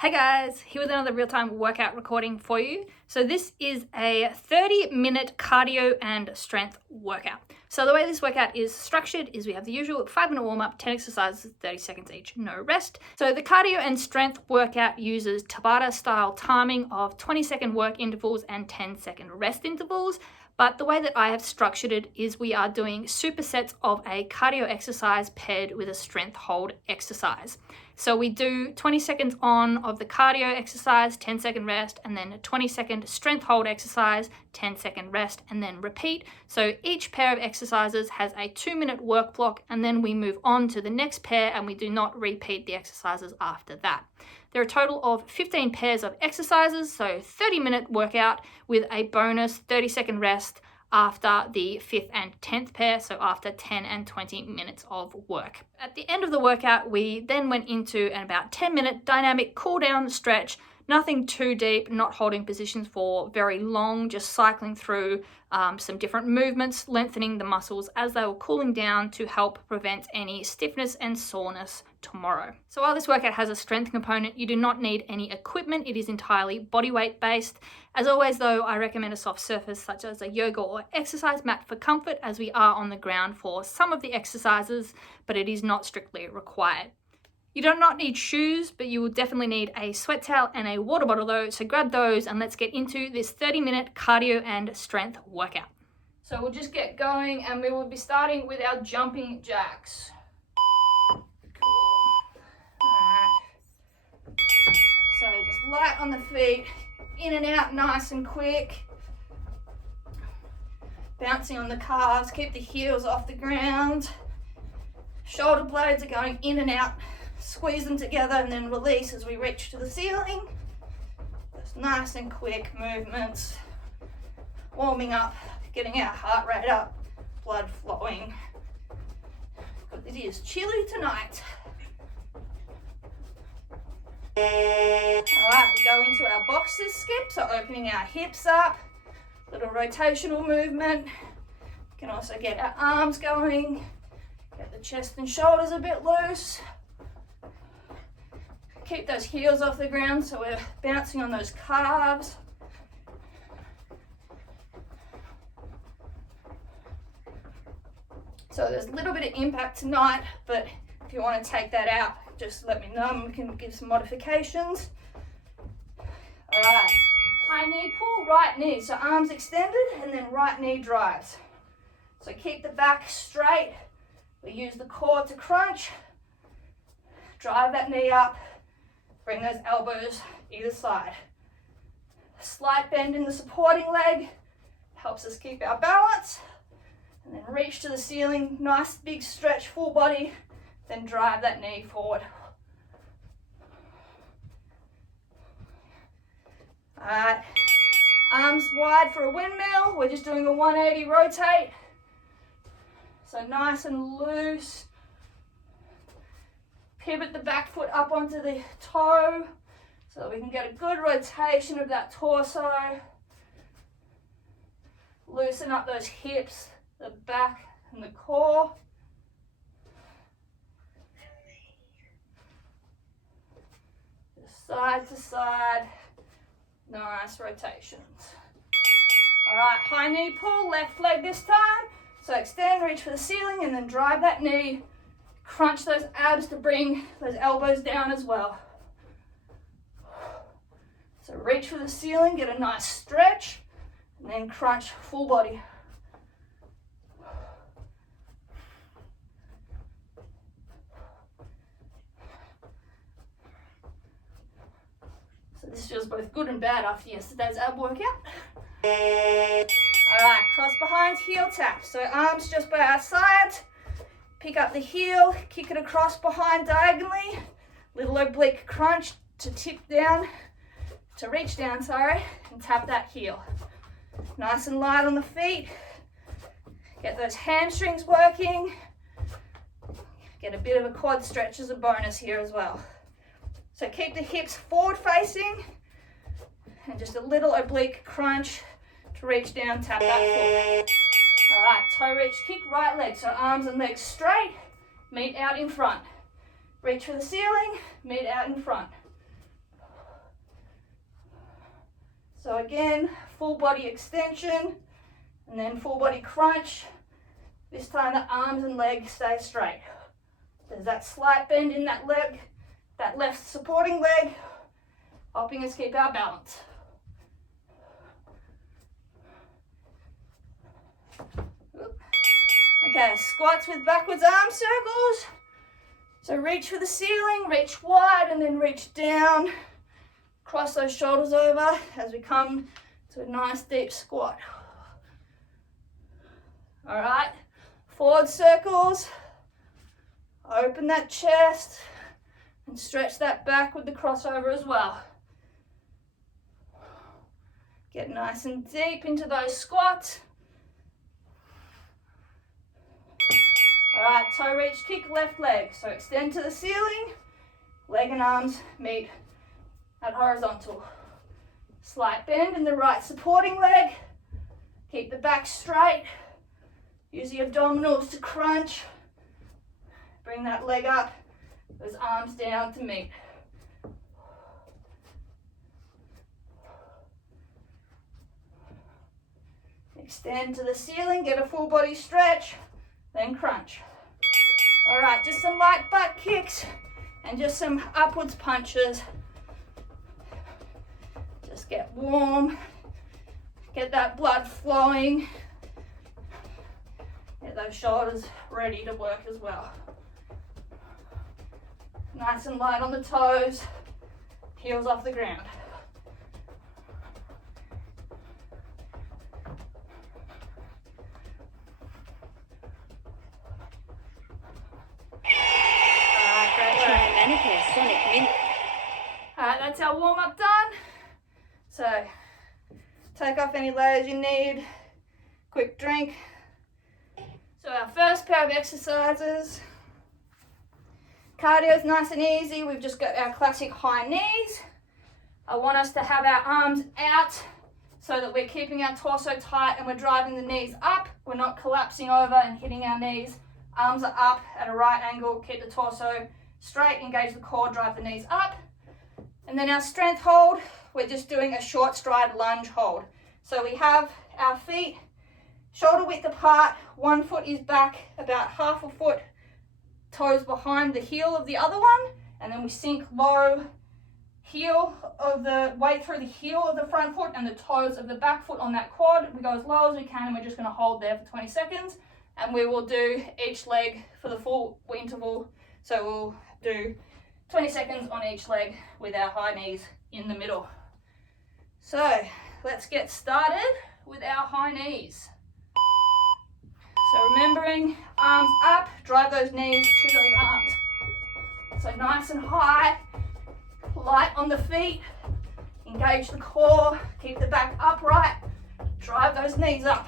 Hey guys, here with another real-time workout recording for you. So this is a 30-minute cardio and strength workout. So the way this workout is structured is we have the usual 5-minute warm-up, 10 exercises, 30 seconds each, no rest. So the cardio and strength workout uses Tabata-style timing of 20-second work intervals and 10-second rest intervals. But the way that I have structured it is we are doing supersets of a cardio exercise paired with a strength hold exercise. So we do 20 seconds on of the cardio exercise, 10-second rest, and then a 20-second strength hold exercise, 10-second rest, and then repeat. So each pair of exercises has a 2-minute work block, and then we move on to the next pair and we do not repeat the exercises after that. There are a total of 15 pairs of exercises, so 30-minute workout with a bonus 30-second rest after the 5th and 10th pair, so after 10 and 20 minutes of work. At the end of the workout, we then went into an about 10-minute dynamic cool down stretch, nothing too deep, not holding positions for very long, just cycling through some different movements, lengthening the muscles as they were cooling down to help prevent any stiffness and soreness tomorrow. So while this workout has a strength component, you do not need any equipment. It is entirely body weight based. As always though, I recommend a soft surface such as a yoga or exercise mat for comfort, as we are on the ground for some of the exercises, but it is not strictly required. You do not need shoes, but you will definitely need a sweat towel and a water bottle though, so grab those and let's get into this 30-minute cardio and strength workout. So we'll just get going and we will be starting with our jumping jacks. So just light on the feet, in and out nice and quick. Bouncing on the calves, keep the heels off the ground. Shoulder blades are going in and out. Squeeze them together and then release as we reach to the ceiling. Just nice and quick movements. Warming up, getting our heart rate up, blood flowing. Because it is chilly tonight. Alright, we go into our boxer skip, so opening our hips up, little rotational movement. We can also get our arms going, get the chest and shoulders a bit loose. Keep those heels off the ground so we're bouncing on those calves. So there's a little bit of impact tonight, but if you want to take that out, just let me know and we can give some modifications. All right, high knee pull, right knee. So arms extended and then right knee drives. So keep the back straight. We use the core to crunch. Drive that knee up. Bring those elbows either side. Slight bend in the supporting leg. Helps us keep our balance. And then reach to the ceiling. Nice big stretch, full body. Then drive that knee forward. Alright, arms wide for a windmill. We're just doing a 180 rotate. So nice and loose. Pivot the back foot up onto the toe so that we can get a good rotation of that torso. Loosen up those hips, the back and the core. Side to side, nice rotations. All right, high knee pull, left leg this time. So extend, reach for the ceiling and then drive that knee. Crunch those abs to bring those elbows down as well. So reach for the ceiling, get a nice stretch, and then crunch full body. So this feels both good and bad after yesterday's ab workout. Alright, cross behind, heel tap. So arms just by our sides. Pick up the heel, kick it across behind diagonally. Little oblique crunch to tip down, to reach down, and tap that heel. Nice and light on the feet. Get those hamstrings working. Get a bit of a quad stretch as a bonus here as well. So keep the hips forward facing and just a little oblique crunch to reach down, tap that foot. All right, toe reach, kick, right leg. So arms and legs straight, meet out in front. Reach for the ceiling, meet out in front. So again, full body extension and then full body crunch. This time the arms and legs stay straight. There's that slight bend in that leg, that left supporting leg, helping us keep our balance. Okay, squats with backwards arm circles. So reach for the ceiling, reach wide and then reach down. Cross those shoulders over as we come to a nice deep squat. All right, forward circles. Open that chest and stretch that back with the crossover as well. Get nice and deep into those squats. All right, toe reach, kick left leg. So extend to the ceiling, leg and arms meet at horizontal. Slight bend in the right supporting leg. Keep the back straight. Use the abdominals to crunch. Bring that leg up, those arms down to meet. Extend to the ceiling, get a full body stretch, then crunch. All right, just some light butt kicks and just some upwards punches. Just get warm, get that blood flowing, get those shoulders ready to work as well. Nice and light on the toes, heels off the ground. Alright, that's our warm-up done. So, take off any layers you need, quick drink. So our first pair of exercises, cardio is nice and easy. We've just got our classic high knees. I want us to have our arms out so that we're keeping our torso tight and we're driving the knees up. We're not collapsing over and hitting our knees. Arms are up at a right angle, keep the torso straight, engage the core, drive the knees up. And then our strength hold, we're just doing a short stride lunge hold. So we have our feet shoulder width apart, one foot is back about half a foot, toes behind the heel of the other one, and then we sink low, heel of the weight through the heel of the front foot and the toes of the back foot on that quad. We go as low as we can and we're just going to hold there for 20 seconds. And we will do each leg for the full interval. So we'll do 20 seconds on each leg with our high knees in the middle. So let's get started with our high knees. So remembering, arms up, drive those knees to those arms. So nice and high, light on the feet, engage the core, keep the back upright, drive those knees up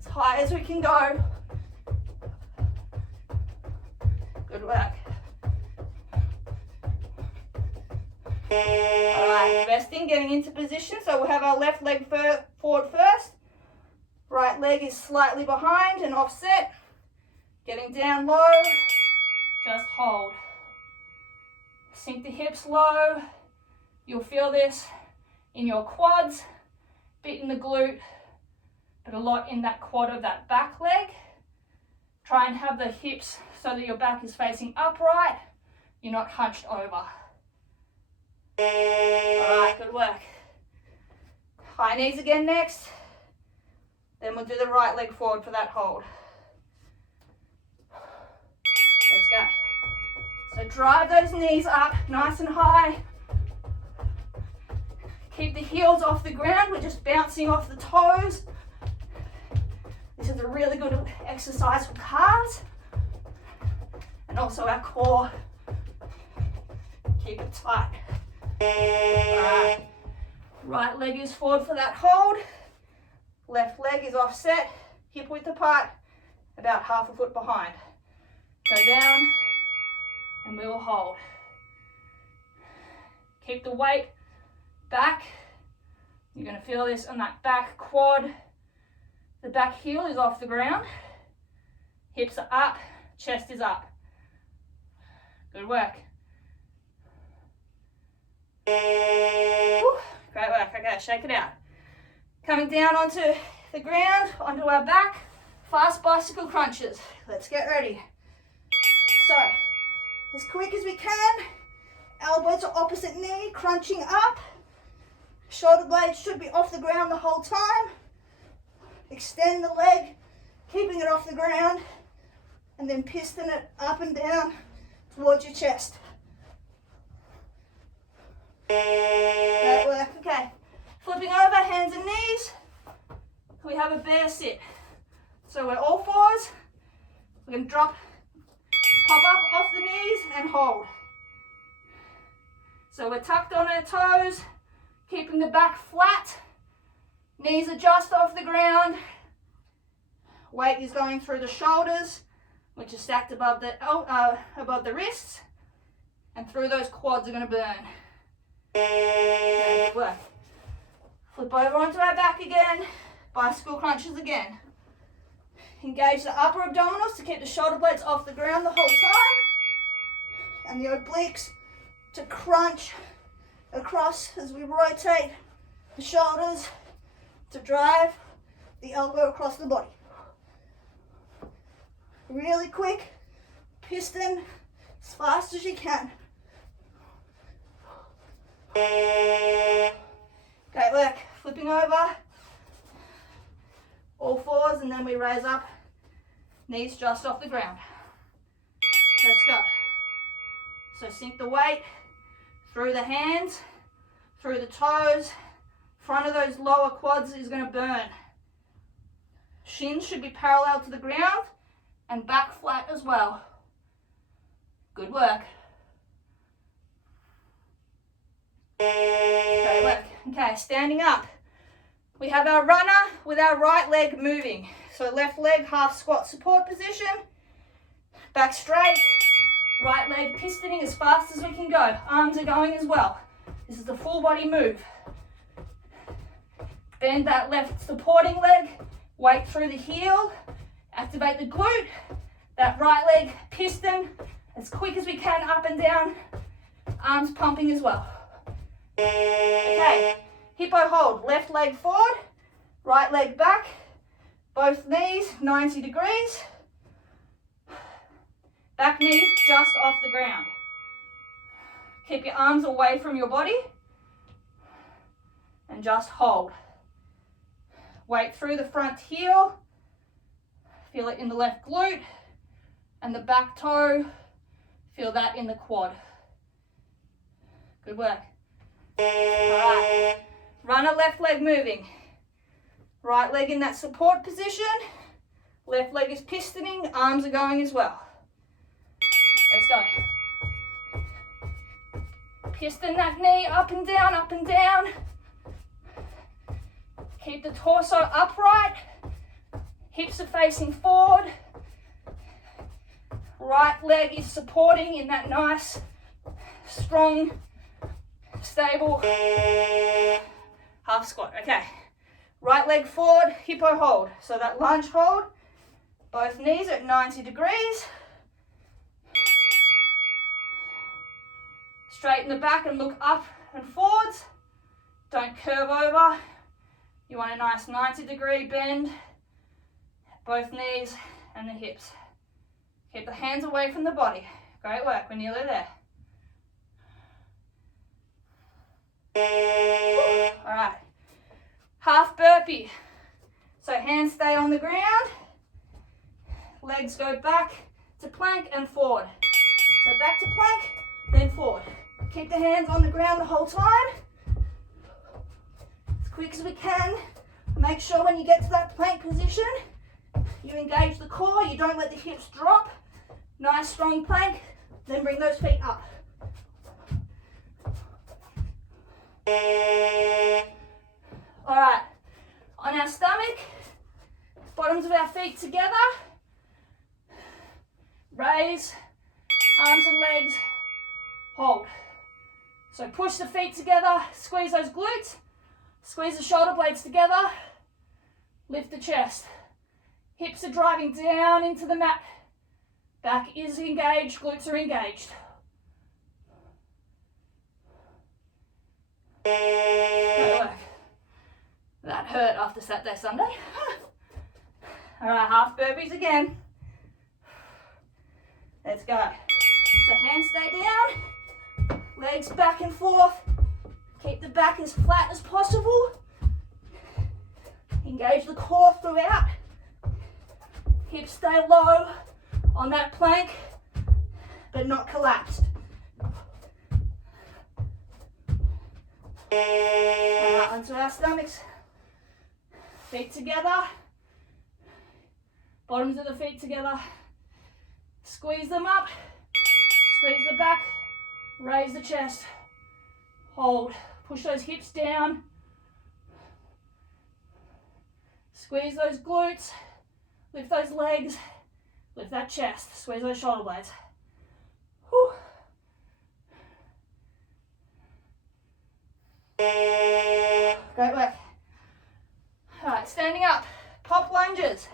as high as we can go. Good work. Alright, resting, getting into position. So we'll have our left leg forward first. Right leg is slightly behind and offset. Getting down low, just hold. Sink the hips low. You'll feel this in your quads, bit in the glute, but a lot in that quad of that back leg. Try and have the hips so that your back is facing upright. You're not hunched over. Alright, good work. High knees again next. Then we'll do the right leg forward for that hold. Let's go. So drive those knees up nice and high. Keep the heels off the ground. We're just bouncing off the toes. This is a really good exercise for calves and also our core. Keep it tight. Alright. Right leg is forward for that hold. Left leg is offset, hip width apart, about half a foot behind. Go down and we will hold. Keep the weight back. You're going to feel this on that back quad. The back heel is off the ground. Hips are up, chest is up. Good work. Whew, great work, okay. Okay, shake it out. Coming down onto the ground, onto our back, fast bicycle crunches. Let's get ready. So, as quick as we can, elbow to opposite knee, crunching up. Shoulder blades should be off the ground the whole time. Extend the leg, keeping it off the ground, and then piston it up and down towards your chest. Great work. Okay, flipping over, hands and knees. We have a bear sit. So we're all fours. We're going to pop up off the knees and hold. So we're tucked on our toes, keeping the back flat. Knees are just off the ground. Weight is going through the shoulders, which are stacked above the wrists, and through those quads are going to burn. Good work. Flip over onto our back again. Bicycle crunches again. Engage the upper abdominals to keep the shoulder blades off the ground the whole time, and the obliques to crunch across as we rotate the shoulders to drive the elbow across the body. Really quick, piston as fast as you can. Great work. Flipping over, all fours, and then we raise up, knees just off the ground. Let's go. So sink the weight through the hands, through the toes. Front of those lower quads is going to burn. Shins should be parallel to the ground and back flat as well. Good work. Great work. Okay, standing up. We have our runner with our right leg moving. So left leg, half squat support position. Back straight. Right leg pistoning as fast as we can go. Arms are going as well. This is the full body move. Bend that left supporting leg. Weight through the heel. Activate the glute. That right leg piston as quick as we can up and down. Arms pumping as well. Okay, hippo hold, left leg forward, right leg back, both knees 90 degrees, back knee just off the ground. Keep your arms away from your body and just hold. Weight through the front heel, feel it in the left glute and the back toe, feel that in the quad. Good work. Alright, runner left leg moving. Right leg in that support position. Left leg is pistoning, arms are going as well. Let's go. Piston that knee up and down, up and down. Keep the torso upright. Hips are facing forward. Right leg is supporting in that nice, strong, stable half squat. Okay, right leg forward, hippo hold. So that lunge hold, both knees at 90 degrees. Straighten the back and look up and forwards. Don't curve over. You want a nice 90-degree bend, both knees and the hips. Keep the hands away from the body. Great work, we're nearly there. All right, half burpee. So hands stay on the ground, legs go back to plank and forward. So back to plank, then forward. Keep the hands on the ground the whole time. As quick as we can. Make sure when you get to that plank position, you engage the core, you don't let the hips drop. Nice strong plank, then bring those feet up. All right, on our stomach, bottoms of our feet together, raise, arms and legs, hold. So push the feet together, squeeze those glutes, squeeze the shoulder blades together, lift the chest. Hips are driving down into the mat. Back is engaged, glutes are engaged. Good work. hurt after Saturday, Sunday. All right, half burpees again. Let's go. So hands stay down, legs back and forth. Keep the back as flat as possible. Engage the core throughout. Hips stay low on that plank, but not collapsed. Alright, onto our stomachs. Feet together. Bottoms of the feet together. Squeeze them up. Squeeze the back. Raise the chest. Hold. Push those hips down. Squeeze those glutes. Lift those legs. Lift that chest. Squeeze those shoulder blades. Whew. Great work. Alright, standing up. Pop lunges.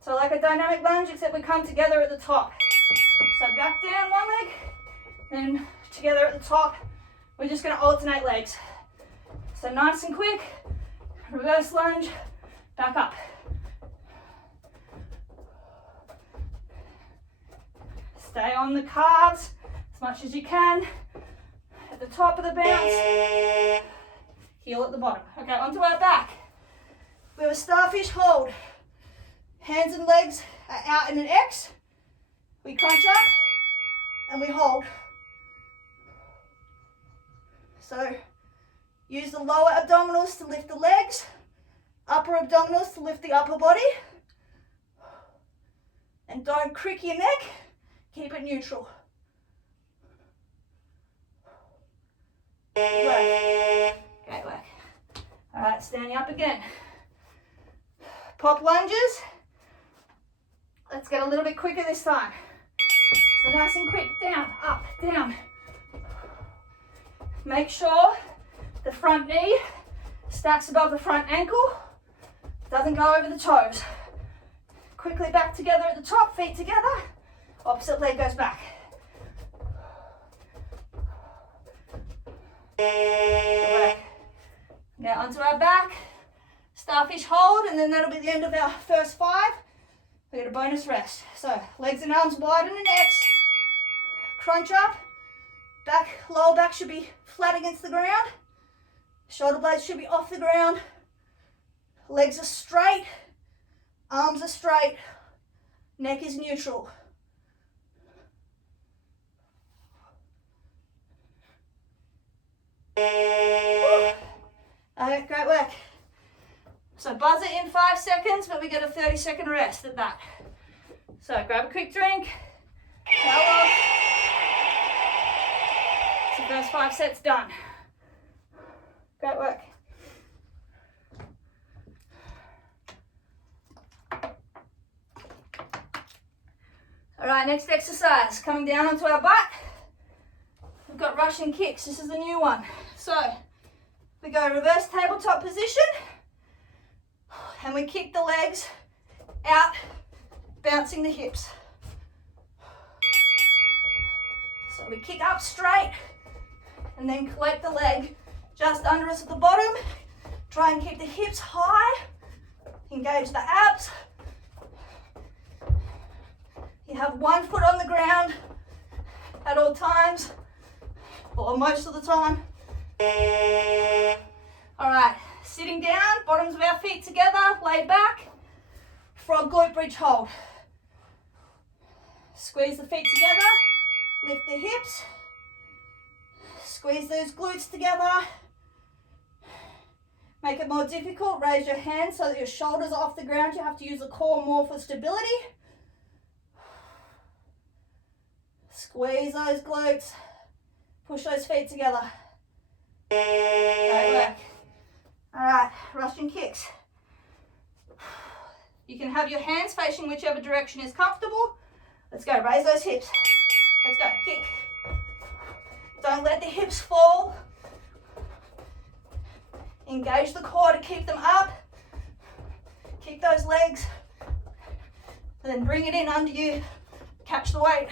So like a dynamic lunge, except we come together at the top. So back down one leg, then together at the top. We're just going to alternate legs. So nice and quick. Reverse lunge, back up. Stay on the calves as much as you can. At the top of the bounce, heel at the bottom. Okay, onto our back. We have a starfish hold. Hands and legs are out in an X. We crunch up and we hold. So use the lower abdominals to lift the legs, upper abdominals to lift the upper body. And don't crick your neck, keep it neutral. Great work. Great work. All right, standing up again. Pop lunges. Let's get a little bit quicker this time. So nice and quick, down, up, down. Make sure the front knee stacks above the front ankle, doesn't go over the toes. Quickly back together at the top, feet together, opposite leg goes back. Good work. Now onto our back, starfish hold, and then that'll be the end of our first 5. We get a bonus rest. So legs and arms wide in an X, crunch up, back, lower back should be flat against the ground, shoulder blades should be off the ground, legs are straight, arms are straight, neck is neutral. Okay, great work. So buzzer in 5 seconds, but we get a 30-second rest at that. So grab a quick drink, towel off. So first 5 sets done. Great work. All right, next exercise, coming down onto our butt. We've got Russian kicks. This is a new one. So we go reverse tabletop position. And we kick the legs out, bouncing the hips. So we kick up straight and then collect the leg just under us at the bottom. Try and keep the hips high. Engage the abs. You have one foot on the ground at all times, or most of the time. All right. Sitting down, bottoms of our feet together, lay back, frog glute bridge hold. Squeeze the feet together, lift the hips, squeeze those glutes together. Make it more difficult, raise your hands so that your shoulders are off the ground. You have to use the core more for stability. Squeeze those glutes, push those feet together. Great work. All right, Russian kicks. You can have your hands facing whichever direction is comfortable. Let's go, raise those hips. Let's go, kick. Don't let the hips fall. Engage the core to keep them up. Kick those legs. And then bring it in under you. Catch the weight.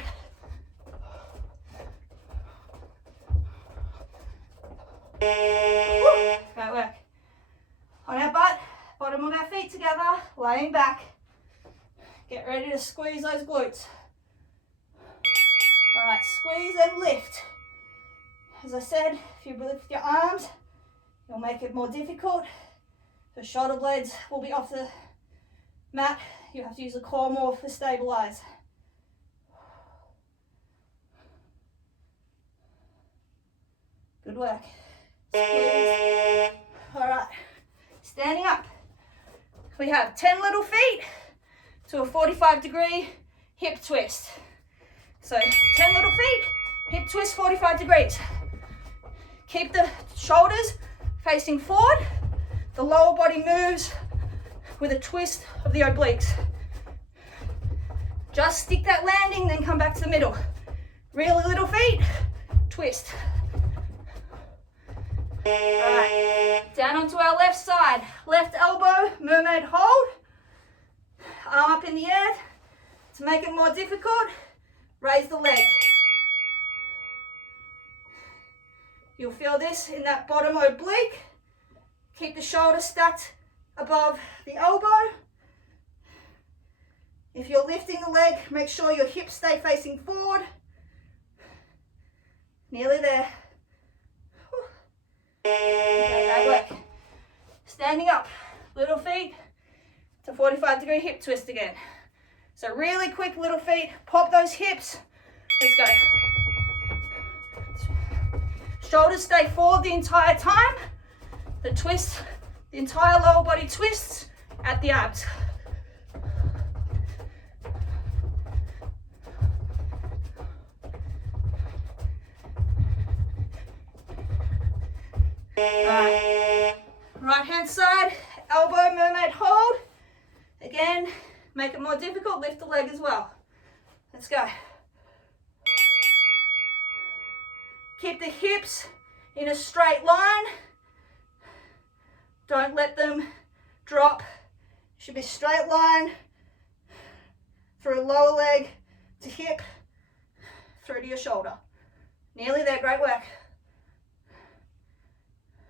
Woo. Great work. feet together, laying back. Get ready to squeeze those glutes. All right, squeeze and lift. As I said, if you lift your arms, you'll make it more difficult. The shoulder blades will be off the mat. You have to use the core more to stabilize. Good work. Squeeze. All right, standing up. We have 10 little feet to a 45-degree hip twist. So 10 little feet, hip twist 45 degrees. Keep the shoulders facing forward. The lower body moves with a twist of the obliques. Just stick that landing, then come back to the middle. Really little feet, twist. All right, down onto our left side. Left elbow, mermaid hold. Arm up in the air. To make it more difficult, raise the leg. You'll feel this in that bottom oblique. Keep the shoulder stacked above the elbow. If you're lifting the leg, make sure your hips stay facing forward. Nearly there. Okay, great work. Standing up, little feet to 45-degree hip twist again. So really quick little feet, pop those hips. Let's go. Shoulders stay forward the entire time. The twist, the entire lower body twists at the abs. Right hand side, elbow mermaid hold. Again, make it more difficult, lift the leg as well. Let's go. Keep the hips in a straight line. Don't let them drop. Should be straight line through lower leg to hip, through to your shoulder. Nearly there, great work.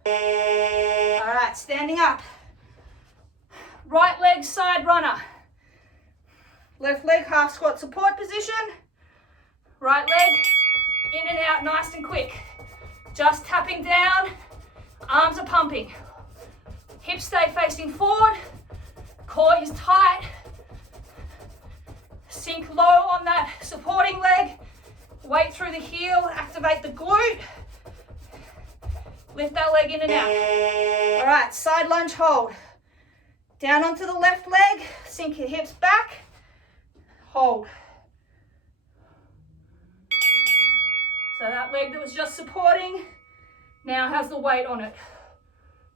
All right, standing up. Right leg side runner. Left leg half squat support position. Right leg in and out nice and quick. Just tapping down, arms are pumping. Hips stay facing forward, core is tight. Sink low on that supporting leg. Weight through the heel, activate the glute. Lift that leg in and out. All right, side lunge hold. Down onto the left leg, sink your hips back, hold. So that leg that was just supporting now has the weight on it.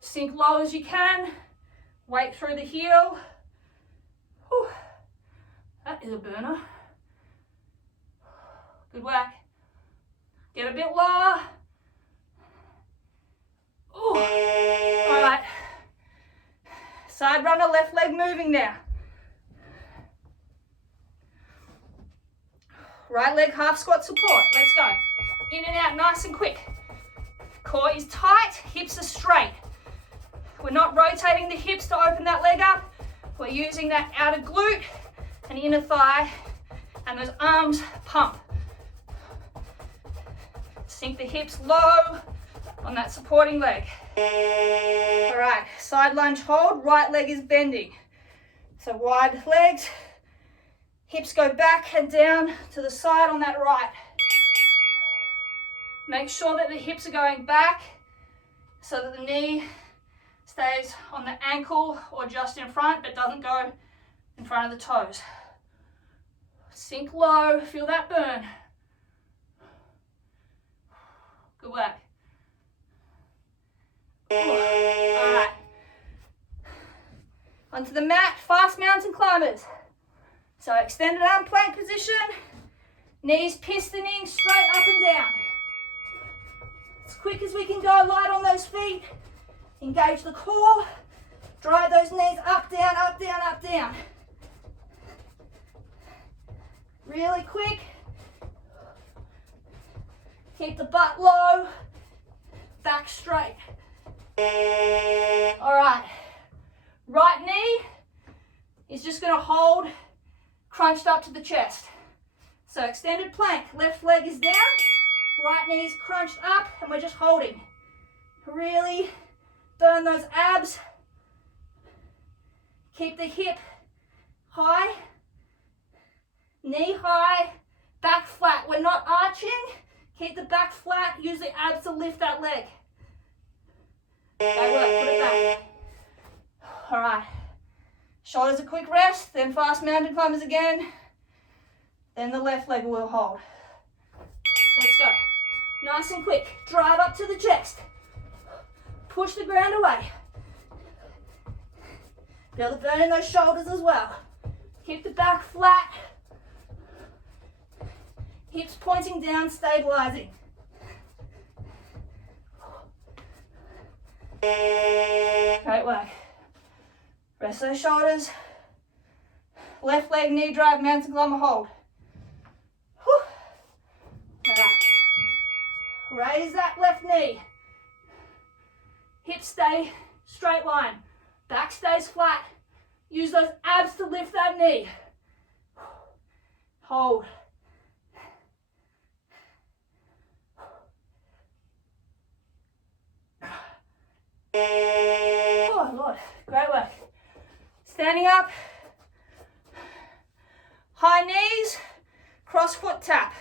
Sink low as you can, weight through the heel. Whew. That is a burner. Good work. Get a bit lower. Ooh. All right. Side runner, left leg moving now. Right leg half squat support. Let's go. In and out nice and quick. Core is tight, hips are straight. We're not rotating the hips to open that leg up. We're using that outer glute and inner thigh and those arms pump. Sink the hips low on that supporting leg. All right, side lunge hold, right leg is bending. So wide legs, hips go back and down to the side on that right. Make sure that the hips are going back so that the knee stays on the ankle or just in front but doesn't go in front of the toes. Sink low, feel that burn. Good work. All right. Onto the mat, fast mountain climbers. So extended arm plank position, knees pistoning straight up and down. As quick as we can go, light on those feet. Engage the core. Drive those knees up, down, up, down, up, down. Really quick. Keep the butt low. Back straight. All right. Right knee is just going to hold crunched up to the chest. So extended plank, left leg is down, right knee is crunched up, and we're just holding. Really burn those abs. Keep the hip high, knee high, back flat. We're not arching. Keep the back flat. Use the abs to lift that leg. That work. Put it back. All right. Shoulders a quick rest, then fast mountain climbers again. Then the left leg will hold. Let's go. Nice and quick. Drive up to the chest. Push the ground away. Feel the burn in those shoulders as well. Keep the back flat. Hips pointing down, stabilizing. Great work. Rest those shoulders. Left leg knee drive, mountain climber hold. Whew. Right. Raise that left knee. Hips stay straight line. Back stays flat. Use those abs to lift that knee. Hold. Oh Lord, great work. Standing up. High knees, cross foot tap.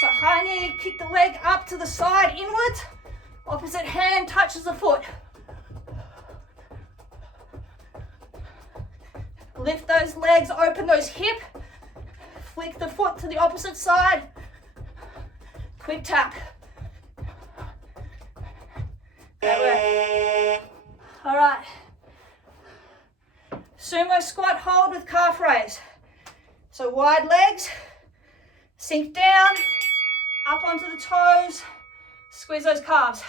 So high knee, kick the leg up to the side inwards. Opposite hand touches the foot. Lift those legs, open those hip. Flick the foot to the opposite side. Quick tap. Great work. All right. Sumo squat hold with calf raise. So wide legs, sink down, up onto the toes, squeeze those calves.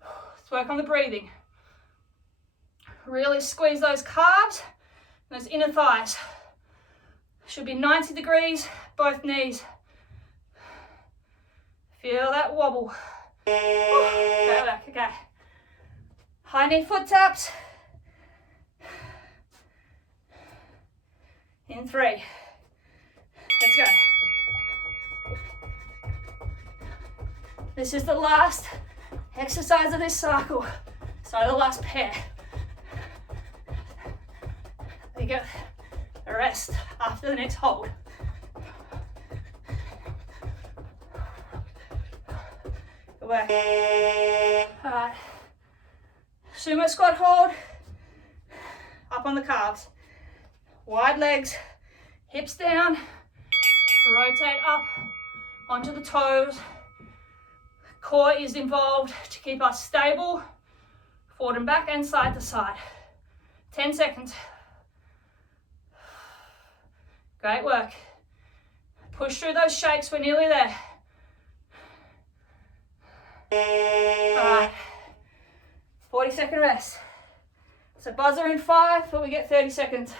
Let's work on the breathing. Really squeeze those calves, those inner thighs. Should be 90 degrees, both knees. Feel that wobble. Go back, okay. High knee foot taps. In 3. Let's go. This is the last exercise of this cycle. Sorry, the last pair. There you go. A rest after the next hold. Good work. Alright. Sumo squat hold. Up on the calves. Wide legs. Hips down. Rotate up onto the toes. Core is involved to keep us stable. Forward and back and side to side. 10 seconds. Great work. Push through those shakes, we're nearly there. Alright, 40-second rest. So buzzer in 5, but we get 30 seconds.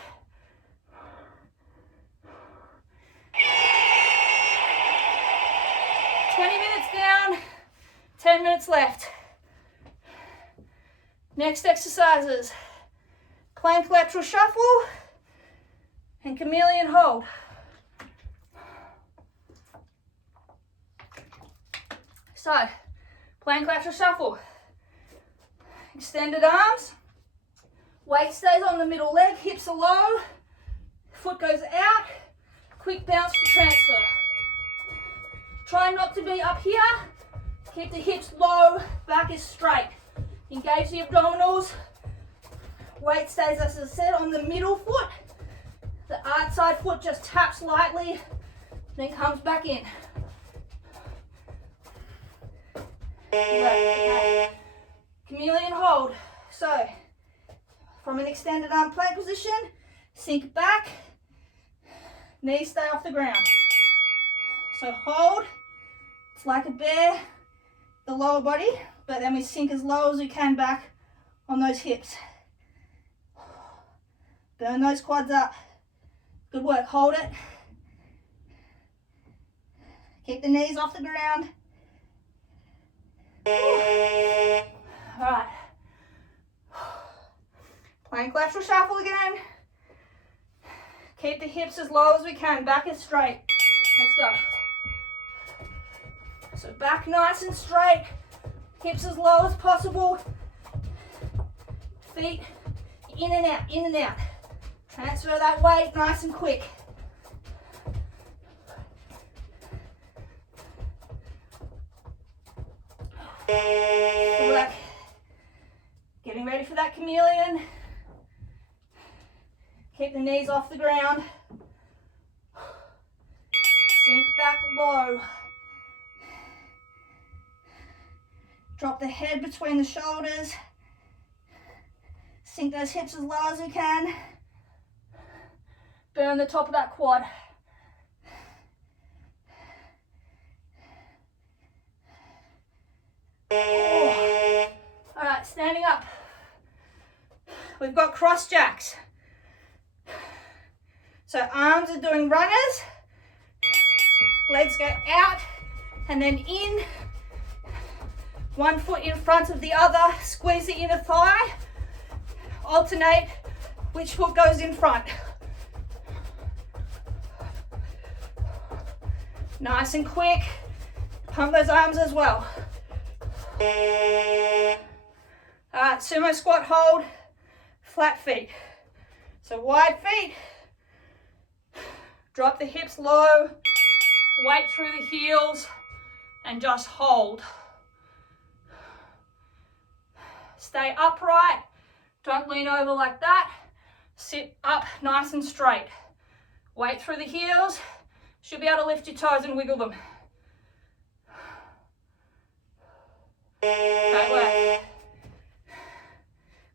Down, 10 minutes left. Next exercises, plank lateral shuffle and chameleon hold. So, plank lateral shuffle. Extended arms, weight stays on the middle leg, hips are low, foot goes out, quick bounce to transfer. Try not to be up here. Keep the hips low, back is straight. Engage the abdominals. Weight stays, as I said, on the middle foot. The outside foot just taps lightly, then comes back in. Okay. Chameleon hold. So, from an extended arm plank position, sink back, knees stay off the ground. So hold. It's like a bear, the lower body, but then we sink as low as we can back on those hips. Burn those quads up. Good work, hold it. Keep the knees off the ground. All right. Plank lateral shuffle again. Keep the hips as low as we can, back is straight. Let's go. So back nice and straight, hips as low as possible. Feet in and out, in and out. Transfer that weight nice and quick. Good work. Getting ready for that chameleon. Keep the knees off the ground. Sink back low. Drop the head between the shoulders. Sink those hips as low as we can. Burn the top of that quad. Oh. All right, standing up. We've got cross jacks. So arms are doing runners. Legs go out and then in. One foot in front of the other. Squeeze the inner thigh. Alternate which foot goes in front. Nice and quick. Pump those arms as well. All right, sumo squat hold, flat feet. So wide feet. Drop the hips low. Weight through the heels and just hold. Stay upright. Don't lean over like that. Sit up nice and straight. Weight through the heels. Should be able to lift your toes and wiggle them. Great work.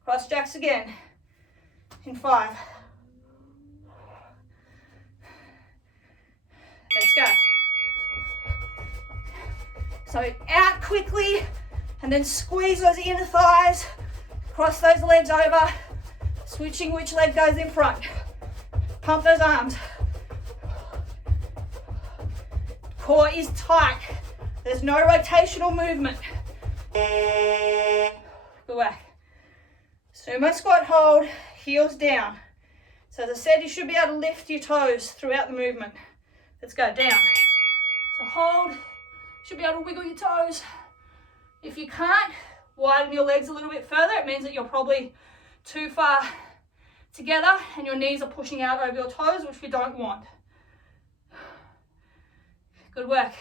Cross jacks again. In 5. Let's go. So out quickly and then squeeze those inner thighs. Cross those legs over. Switching which leg goes in front. Pump those arms. Core is tight. There's no rotational movement. Good work. Sumo squat hold, heels down. So as I said, you should be able to lift your toes throughout the movement. Let's go down. So hold, should be able to wiggle your toes. If you can't, widen your legs a little bit further. It means that you're probably too far together and your knees are pushing out over your toes, which we don't want. Good work.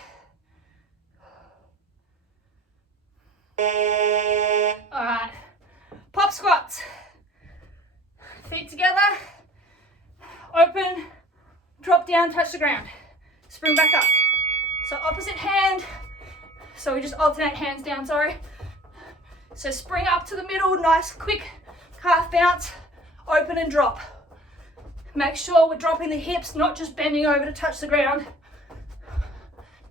All right, pop squats. Feet together, open, drop down, touch the ground. Spring back up. So opposite hand, so we just alternate hands down, sorry. So spring up to the middle, nice quick calf bounce, open and drop. Make sure we're dropping the hips, not just bending over to touch the ground.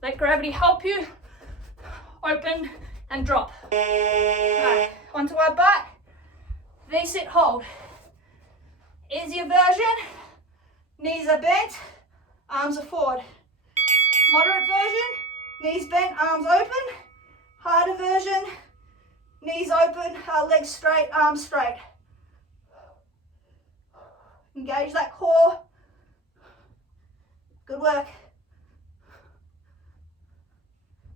Let gravity help you. Open and drop. Right, onto our butt. V-sit hold. Easier version, knees are bent, arms are forward. Moderate version, knees bent, arms open. Harder version, knees open, legs straight, arms straight. Engage that core. Good work.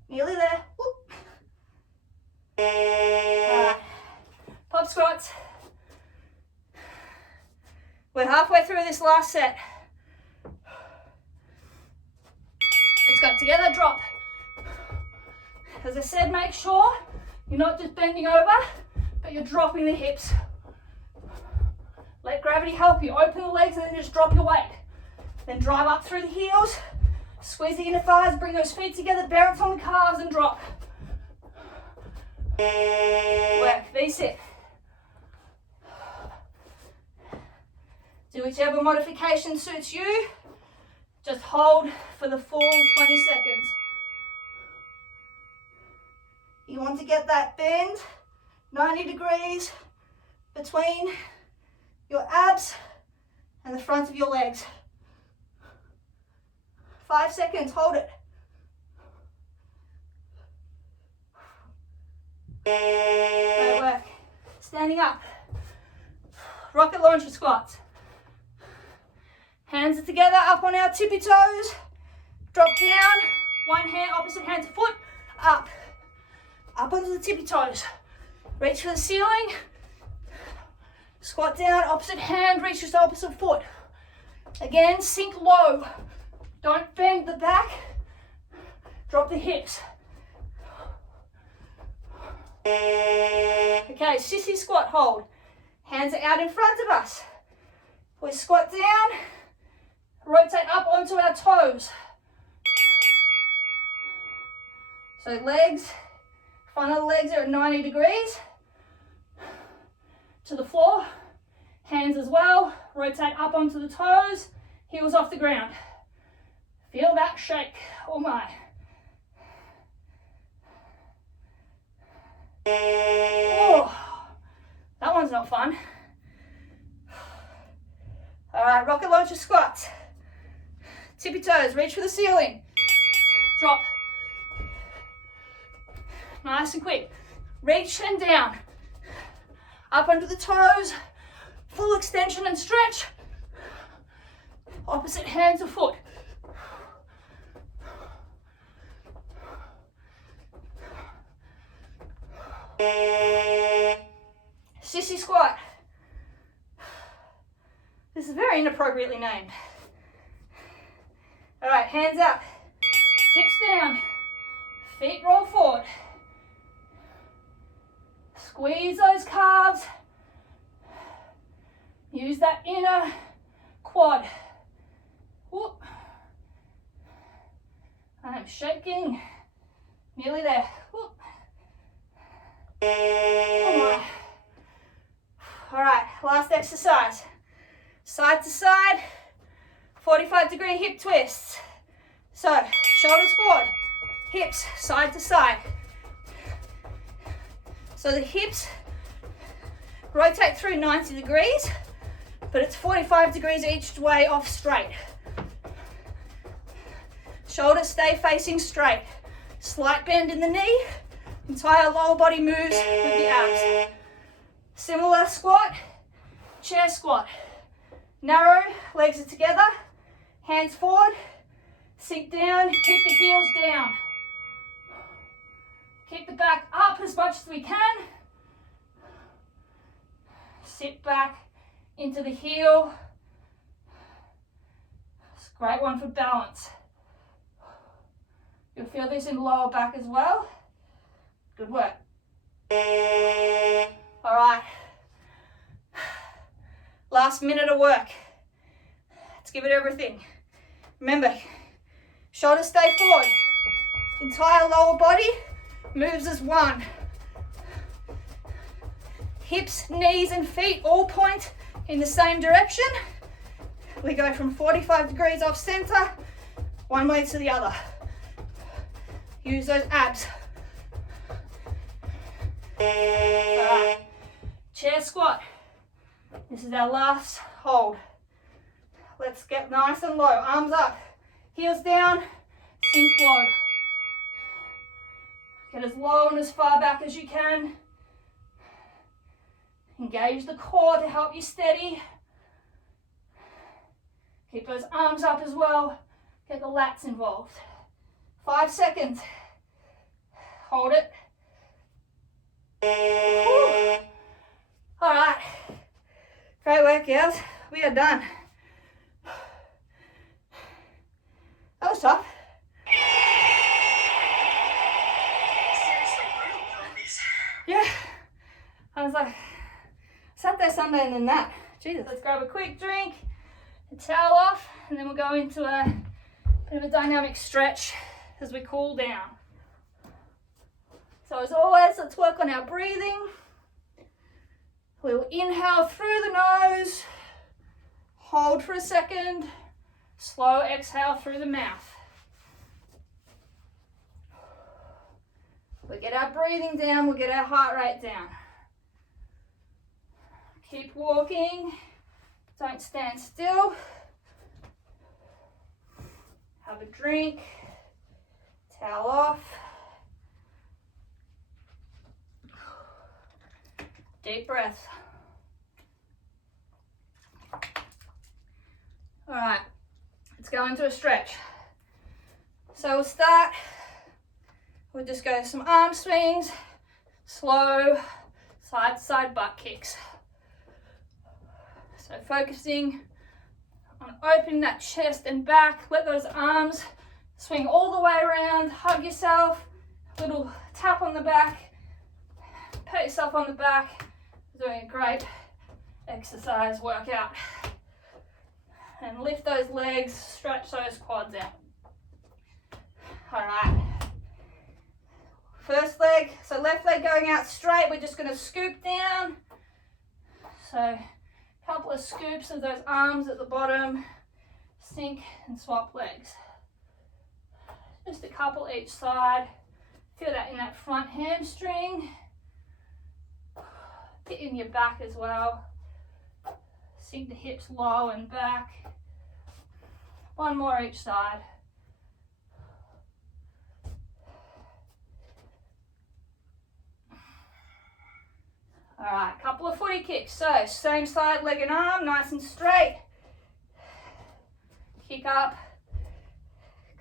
Nearly there. Whoop. Right. Pop squats. We're halfway through this last set. Let's go together, drop. As I said, make sure you're not just bending over, but you're dropping the hips. Let gravity help you. Open the legs and then just drop your weight. Then drive up through the heels. Squeeze the inner thighs, bring those feet together, balance on the calves and drop. Work, V-sit. Do whichever modification suits you. Just hold for the full 20 seconds. You want to get that bend 90 degrees between your abs and the front of your legs. 5 seconds, hold it. Great work. Standing up. rocket launcher squats. Hands are together, up on our tippy toes. Drop down, one hand, opposite hand to foot, up. Up onto the tippy toes. Reach for the ceiling. Squat down, opposite hand, reaches to opposite foot. Again, sink low. Don't bend the back. Drop the hips. Okay, sissy squat hold. Hands are out in front of us. We squat down, rotate up onto our toes. So legs, front of the legs are at 90 degrees to the floor. Hands as well, rotate up onto the toes, heels off the ground. Feel that shake, oh my. Oh, that one's not fun. All right, rocket launcher squats. Tippy toes, reach for the ceiling. Drop. Nice and quick. Reach and down. Up under the toes. Full extension and stretch. Opposite hand to foot. Sissy squat. This is very inappropriately named. All right, hands up. Hips down. Feet roll forward. Squeeze those calves. Use that inner quad. Whoop. I'm shaking. Nearly there. Whoop. Oh my. All right, last exercise. Side to side, 45-degree hip twists. So, shoulders forward, hips side to side. So the hips rotate through 90 degrees, but it's 45 degrees each way off straight. Shoulders stay facing straight. Slight bend in the knee, entire lower body moves with the abs. Similar squat, chair squat. Narrow, legs are together, hands forward, sink down, keep the heels down. Keep the back up as much as we can. Sit back into the heel. It's a great one for balance. You'll feel this in the lower back as well. Good work. All right. Last minute of work. Let's give it everything. Remember, shoulders stay forward. Entire lower body moves as one. Hips, knees and feet all point in the same direction. We go from 45 degrees off center, one way to the other. Use those abs. All right. Chair squat. This is our last hold. Let's get nice and low. Arms up, heels down, sink low. Get as low and as far back as you can. Engage the core to help you steady. Keep those arms up as well. Get the lats involved. 5 seconds. Hold it. Whew. All right. Great work, girls. We are done. That was tough. Yeah. I was like, Saturday, Sunday, and then that. Jesus. Let's grab a quick drink, a towel off, and then we'll go into a bit of a dynamic stretch as we cool down. So as always, let's work on our breathing. We'll inhale through the nose, hold for a second, slow exhale through the mouth. We'll get our breathing down, we'll get our heart rate down. Keep walking, don't stand still. Have a drink, towel off. Deep breath. go into a stretch. So we'll just go some arm swings, slow side to side butt kicks. So focusing on opening that chest and back, let those arms swing all the way around, hug yourself, little tap on the back, pat yourself on the back. Doing a great exercise workout. And lift those legs, stretch those quads out. All right. First leg, so left leg going out straight, we're just going to scoop down. So a couple of scoops of those arms at the bottom, sink and swap legs. Just a couple each side. Feel that in that front hamstring. Bit in your back as well. Sink the hips low and back. One more each side. All right, couple of footy kicks. So same side, leg and arm, nice and straight. Kick up,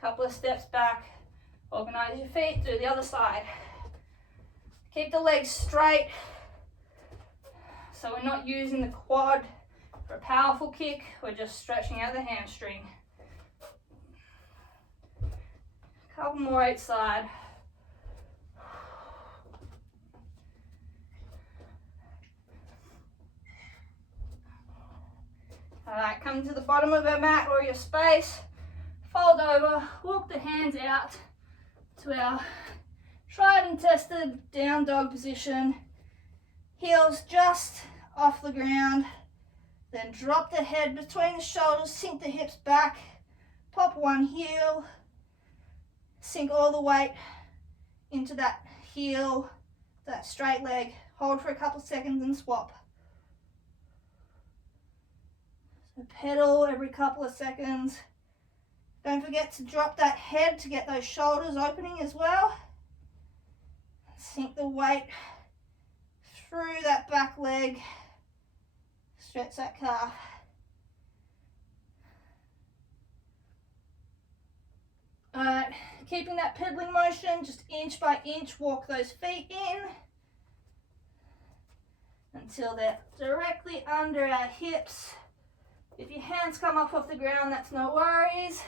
couple of steps back. Organize your feet, do the other side. Keep the legs straight. So we're not using the quad for a powerful kick, we're just stretching out the hamstring. Couple more each side. Alright, come to the bottom of our mat or your space, fold over, walk the hands out to our tried and tested down dog position. Heels just off the ground, then drop the head between the shoulders, sink the hips back, pop one heel, sink all the weight into that heel, that straight leg, hold for a couple seconds and swap. So pedal every couple of seconds. Don't forget to drop that head to get those shoulders opening as well. Sink the weight through that back leg, stretch that calf. Alright, keeping that pedaling motion, just inch by inch, walk those feet in until they're directly under our hips. If your hands come up off the ground, that's no worries.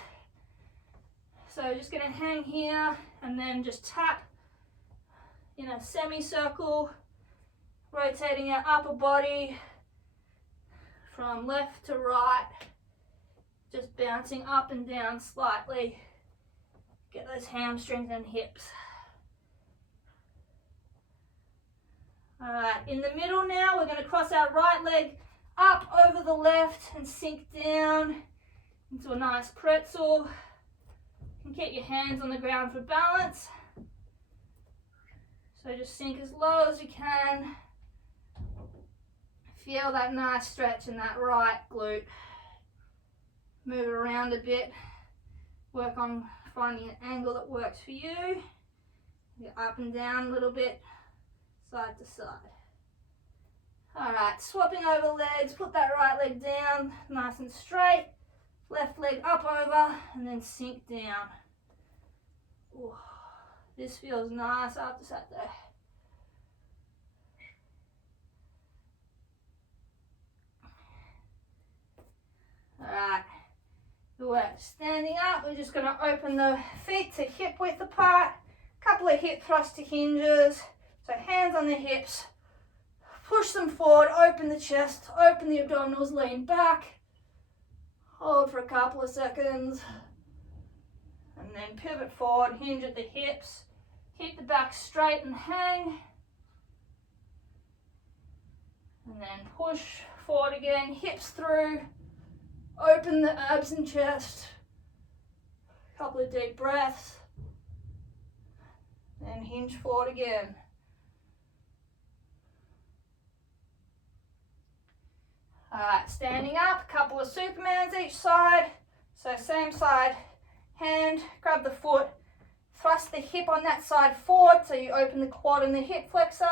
So just going to hang here and then just tap in a semicircle, rotating our upper body from left to right, just bouncing up and down slightly. Get those hamstrings and hips. All right, in the middle now, we're going to cross our right leg up over the left and sink down into a nice pretzel. You can get your hands on the ground for balance. So just sink as low as you can. Feel that nice stretch in that right glute. Move around a bit. Work on finding an angle that works for you. Get up and down a little bit, side to side. All right, swapping over legs, put that right leg down, nice and straight. Left leg up over, and then sink down. Ooh, this feels nice after Saturday. All right, we're standing up. We're just going to open the feet to hip width apart. Couple of hip thrust to hinges. So hands on the hips. Push them forward, open the chest, open the abdominals, lean back. Hold for a couple of seconds. And then pivot forward, hinge at the hips. Keep the back straight and hang. And then push forward again, hips through. Open the abs and chest. Couple of deep breaths. Then hinge forward again. Alright, standing up, a couple of Supermans each side. So same side, hand, grab the foot, thrust the hip on that side forward so you open the quad and the hip flexor.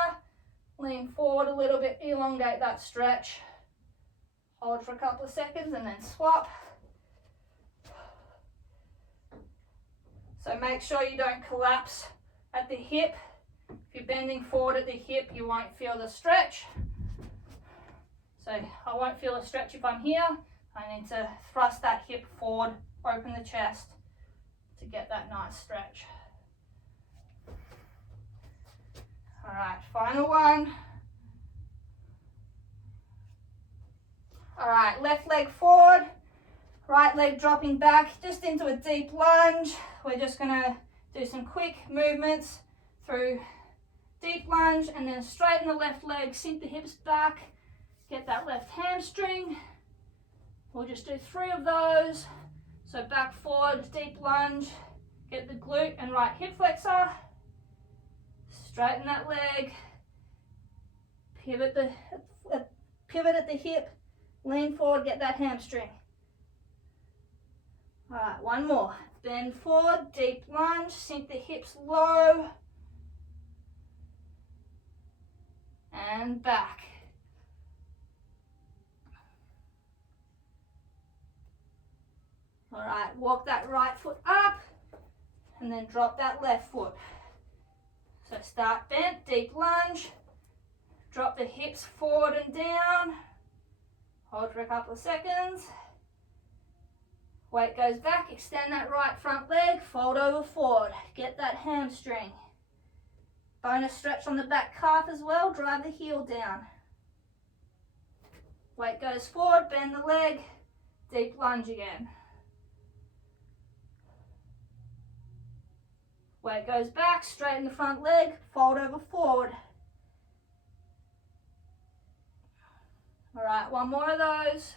Lean forward a little bit, elongate that stretch. Hold for a couple of seconds and then swap. So make sure you don't collapse at the hip. If you're bending forward at the hip, you won't feel the stretch. So I won't feel a stretch if I'm here. I need to thrust that hip forward, open the chest to get that nice stretch. All right, final one. All right, left leg forward, right leg dropping back just into a deep lunge. We're just gonna do some quick movements through deep lunge and then straighten the left leg, sink the hips back, get that left hamstring. We'll just do 3 of those. So back forward, deep lunge, get the glute and right hip flexor, straighten that leg, pivot at the hip, lean forward, get that hamstring. All right, one more. Bend forward, deep lunge, sink the hips low, and back. All right, walk that right foot up, and then drop that left foot. So start bent, deep lunge, drop the hips forward and down, hold for a couple of seconds. Weight goes back, extend that right front leg, fold over forward, get that hamstring. Bonus stretch on the back calf as well, drive the heel down. Weight goes forward, bend the leg, deep lunge again. Weight goes back, straighten the front leg, fold over forward. All right, one more of those.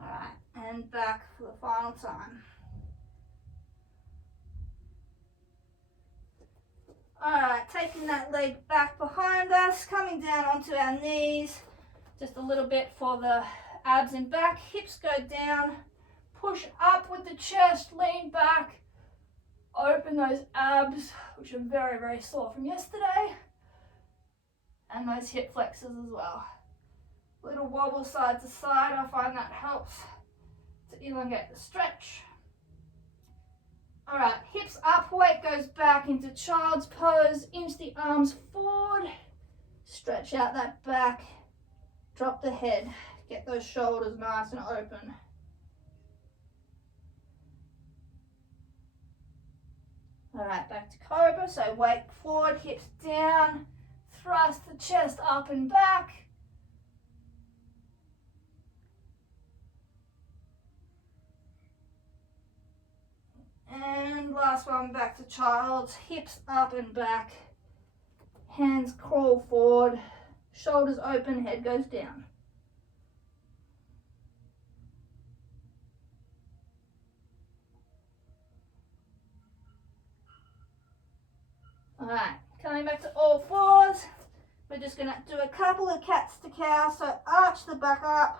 All right, and back for the final time. All right, taking that leg back behind us, coming down onto our knees, just a little bit for the abs and back, hips go down, push up with the chest, lean back, open those abs, which are very, very sore from yesterday, and those hip flexors as well. Little wobble side to side, I find that helps to elongate the stretch. All right, hips up, weight goes back into child's pose, inch the arms forward, stretch out that back, drop the head, get those shoulders nice and open. All right, back to cobra, so weight forward, hips down, thrust the chest up and back. And last one, back to child's, hips up and back, hands crawl forward, shoulders open, head goes down. All right, coming back to all fours, we're just gonna do a couple of cats to cow, so arch the back up,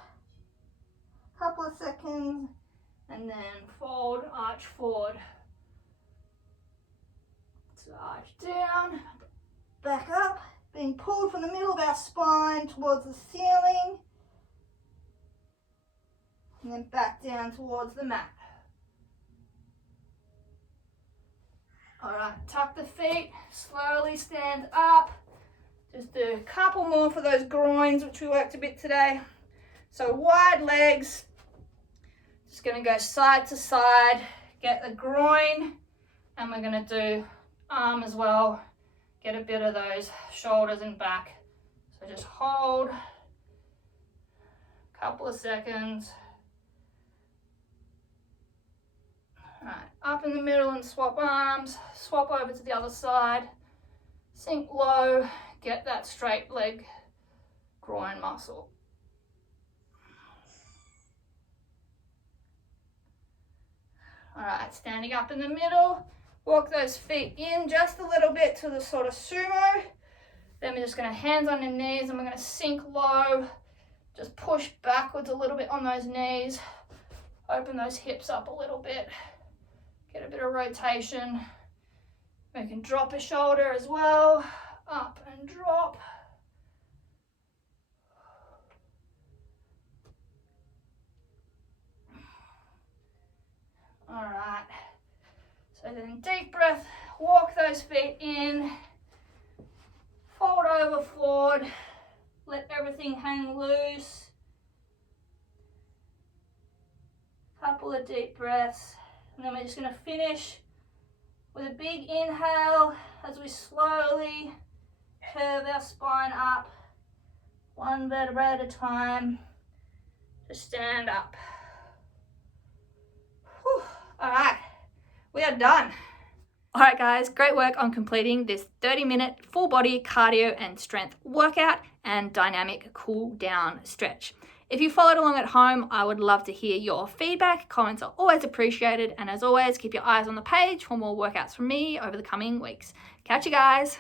couple of seconds, and then fold, arch forward. So arch down, back up, being pulled from the middle of our spine towards the ceiling, and then back down towards the mat. All right, tuck the feet, slowly stand up. Just do a couple more for those groins, which we worked a bit today. So wide legs, just gonna go side to side, get the groin, and we're gonna do arm as well, get a bit of those shoulders and back. So just hold, a couple of seconds. All right, up in the middle and swap arms, swap over to the other side, sink low, get that straight leg groin muscle. All right, standing up in the middle, walk those feet in just a little bit to the sort of sumo. Then we're just gonna hands on your knees and we're gonna sink low, just push backwards a little bit on those knees, open those hips up a little bit, get a bit of rotation. We can drop a shoulder as well, up and drop. deep breath, walk those feet in, fold over forward, let everything hang loose. Couple of deep breaths, and then we're just going to finish with a big inhale as we slowly curve our spine up, one vertebra at a time, to stand up. Whew. All right, we are done. All right, guys, great work on completing this 30-minute full body cardio and strength workout and dynamic cool down stretch. If you followed along at home, I would love to hear your feedback. Comments are always appreciated. And as always, keep your eyes on the page for more workouts from me over the coming weeks. Catch you guys.